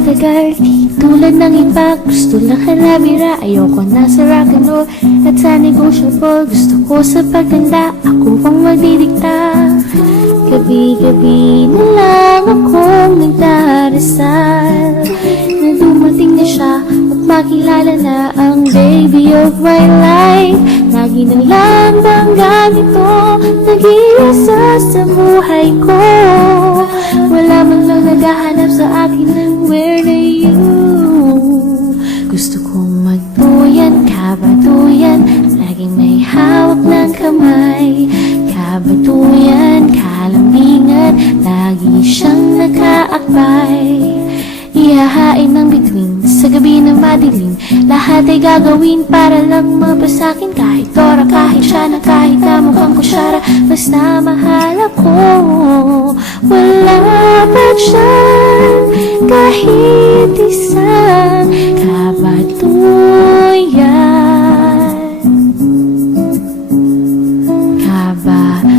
magtatagal. Di tulad ng iba, gusto lang halabira. Ayoko na sa rock and roll at sa negotiable. Gusto ko sa pagtanda, ako pang magdidikta. Gabi-gabi na lang akong nagdarasal na dumating na siya at makilala na ang baby of my life. Lagi na lang bang ganito nag-iisa sa buhay ko? Wala man lang naghahanap sa akin ng where are you? Gusto kong magtuyan, kabatuyan, laging may hawak ng kamay. Kabatuyan, kalambingan, lagi siyang nakaakbay. Ihahain ng bituin sa gabi na madilim. Lahat ay gagawin para lang mapasakin. Kahit tora, kahit siya na, kahit na mukhang kusyara. Basta mahal ako. Wala pa dyan kahit isang kabatuyan. Kabatuyan.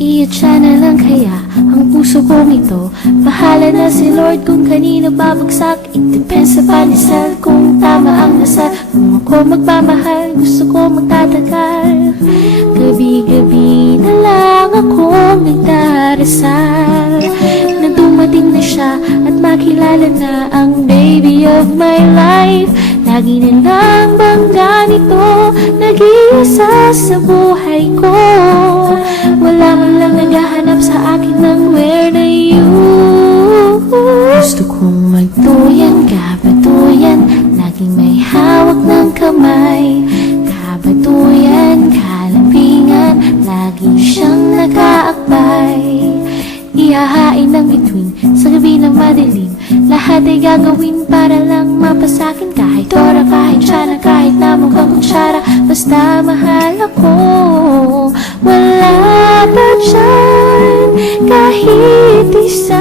Iyan na lang kaya ang puso kong ito. Bahala na si Lord kung kanino babagsak. It depends sa panisal kung tama ang dasal. Kung ako magmamahal, gusto ko magtatagal. Gabi-gabi na lang akong nagdarasal na dumating na siya at makilala na ang baby of my life. Lagi na lang bang ganito nag-iisa sa buhay ko? Wala man lang naghahanap sa akin ng where are you? Gusto kong magtuyan, kabatuyan, laging may hawak ng kamay. Kabatuyan, kalambingan, lagi siyang nakaakbay. Ihahain ng bituin sa gabi na madilim. Lahat ay gagawin para lang mapasakin. Kahit tora, kahit siya na, kahit na mukhang kutsara. Basta mahal ako. Wala pa dyan kahit isa